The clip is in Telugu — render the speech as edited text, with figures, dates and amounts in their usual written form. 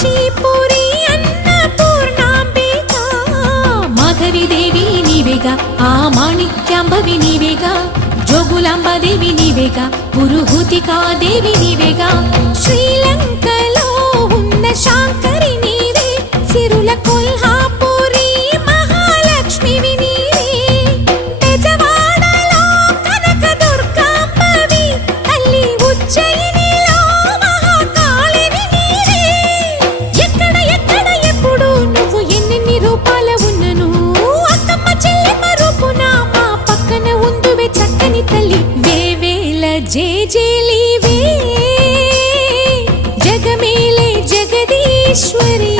కాశీపురి అన్నపూర్ణాంబిక మాధవి దేవి నీవేగా ఆ మాణిక్యాంబవి నీవేగా జోగులాంబదేవి నీవేగా పురుహూతికా దేవి నీవేగా శ్రీలంకలో ఉన్న శాంకరి నీవే సిరుల కొల్హాపురి మహాలక్ష్మివి నీవే బెజవాడలో కనక దుర్గాంబవి తల్లి ఉజ్జయినిలో మహాకాళివి నీవే ఎక్కడ ఎక్కడ ఎప్పుడు నువ్వు ఎన్నెన్ని రూపాల ఉన్నను అక్కమ్మ చెల్లెమ్మ రూపున మా పక్కన ఉందువే చక్కని తల్లి వేవేల జేజేలివే జగమేలే జగదీశ్వరి।